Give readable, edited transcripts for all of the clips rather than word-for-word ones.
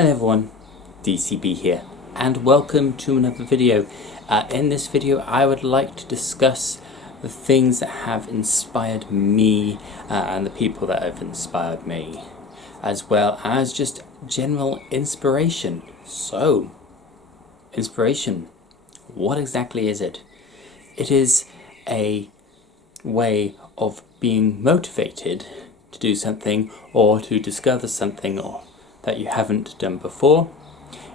Hello everyone, DCB here, and welcome to another video. In this video I would like to discuss the things that have inspired me and the people that have inspired me, as well as just general inspiration. So, inspiration, what exactly is it? It is a way of being motivated to do something or to discover something or that you haven't done before.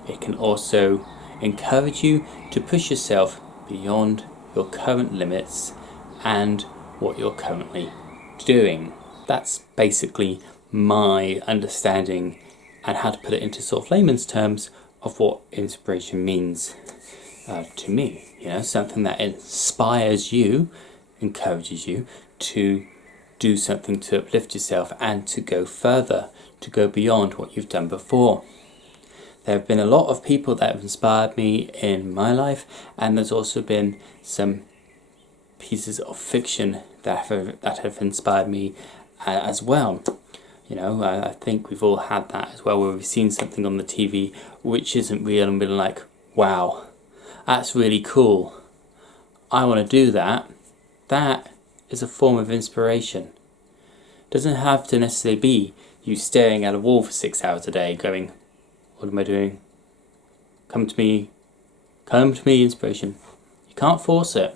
It can also encourage you to push yourself beyond your current limits and what you're currently doing. That's basically my understanding and how to put it into sort of layman's terms of what inspiration means to me. You know, something that inspires you, encourages you to do something to uplift yourself and to go further, to go beyond what you've done before. There have been a lot of people that have inspired me in my life, and there's also been some pieces of fiction that have inspired me as well. You know, I think we've all had that as well, where we've seen something on the TV which isn't real and been like, wow, that's really cool, I want to do that. That is a form of inspiration. Doesn't have to necessarily be you staring at a wall for 6 hours a day going, what am I doing? Come to me, inspiration. You can't force it.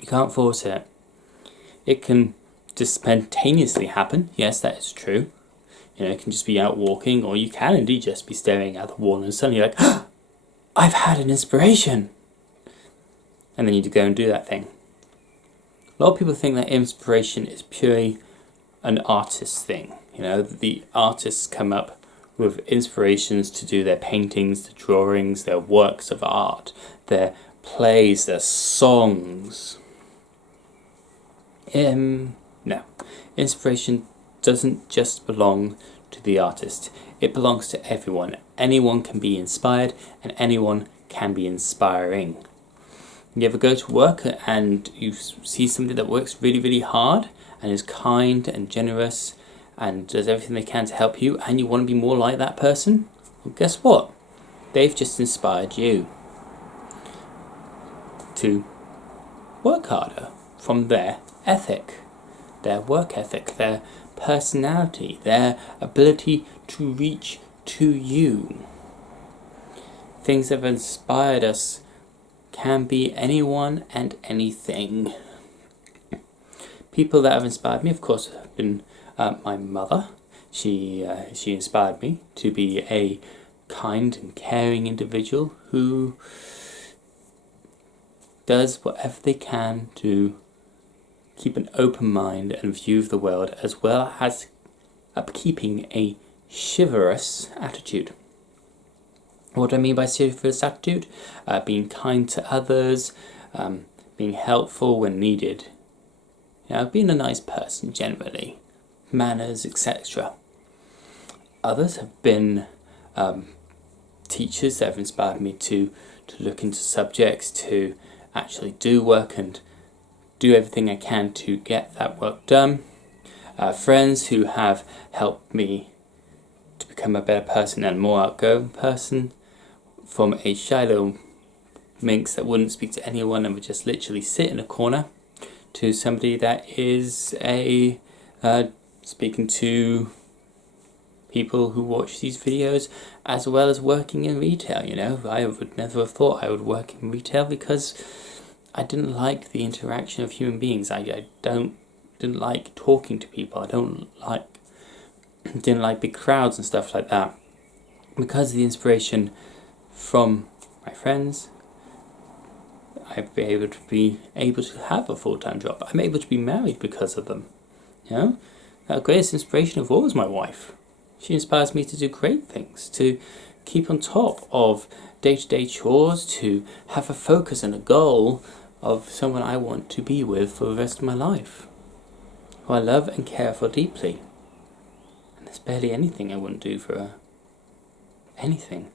You can't force it. It can just spontaneously happen. Yes, that is true. You know, it can just be out walking, or you can indeed just be staring at the wall and suddenly you're like, oh, I've had an inspiration. And then you go and do that thing. A lot of people think that inspiration is purely an artist thing. You know, the artists come up with inspirations to do their paintings, their drawings, their works of art, their plays, their songs. No, inspiration doesn't just belong to the artist. It belongs to everyone. Anyone can be inspired and anyone can be inspiring. You ever go to work and you see somebody that works really, really hard and is kind and generous and does everything they can to help you, and you want to be more like that person? Well, guess what? They've just inspired you to work harder from their ethic, their work ethic, their personality, their ability to reach to you. Things that have inspired us can be anyone and anything. People that have inspired me, of course, have been my mother. She inspired me to be a kind and caring individual who does whatever they can to keep an open mind and view of the world, as well as upkeeping a chivalrous attitude. What do I mean by chivalrous attitude? Being kind to others, being helpful when needed. You know, being a nice person generally, manners, etc. Others have been teachers that have inspired me to look into subjects, to actually do work and do everything I can to get that work done. Friends who have helped me to become a better person and more outgoing person, from a shy little minx that wouldn't speak to anyone and would just literally sit in a corner, to somebody that is speaking to people who watch these videos, as well as working in retail. You know, I would never have thought I would work in retail because I didn't like the interaction of human beings. I didn't like talking to people. Didn't like big crowds and stuff like that. Because of the inspiration from my friends, I've been able to have a full-time job. I'm able to be married because of them. You know, the greatest inspiration of all is my wife. She inspires me to do great things, to keep on top of day-to-day chores, to have a focus and a goal of someone I want to be with for the rest of my life, who I love and care for deeply. And there's barely anything I wouldn't do for her. Anything.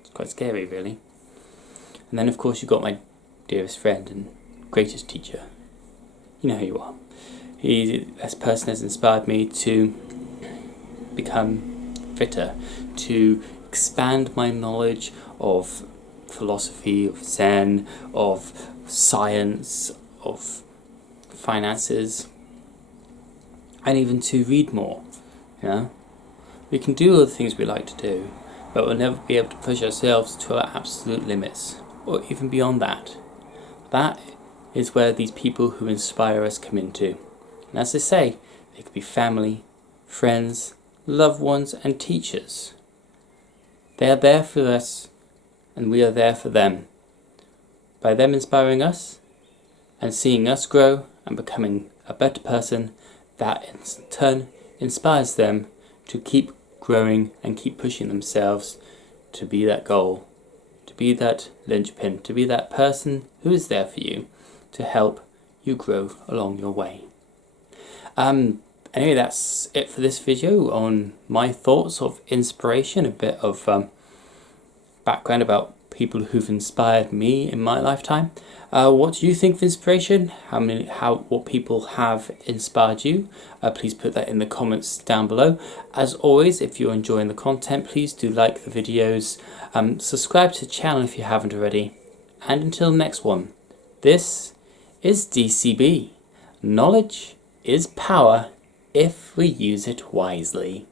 It's quite scary, really. And then, of course, you've got my dearest friend and greatest teacher. You know who you are. This person has inspired me to become fitter, to expand my knowledge of philosophy, of Zen, of science, of finances, and even to read more. You know, we can do all the things we like to do, but we'll never be able to push ourselves to our absolute limits, or even beyond that. That is where these people who inspire us come into. And as I say, they could be family, friends, loved ones, and teachers. They are there for us, and we are there for them. By them inspiring us, and seeing us grow and becoming a better person, that in turn inspires them to keep growing and keep pushing themselves to be that goal, to be that linchpin, to be that person who is there for you to help you grow along your way. Anyway, that's it for this video on my thoughts of inspiration, a bit of background about people who've inspired me in my lifetime. What do you think of inspiration? What people have inspired you? Please put that in the comments down below. As always, if you're enjoying the content, please do like the videos, subscribe to the channel if you haven't already, and until the next one, this is DCB. Knowledge is power if we use it wisely.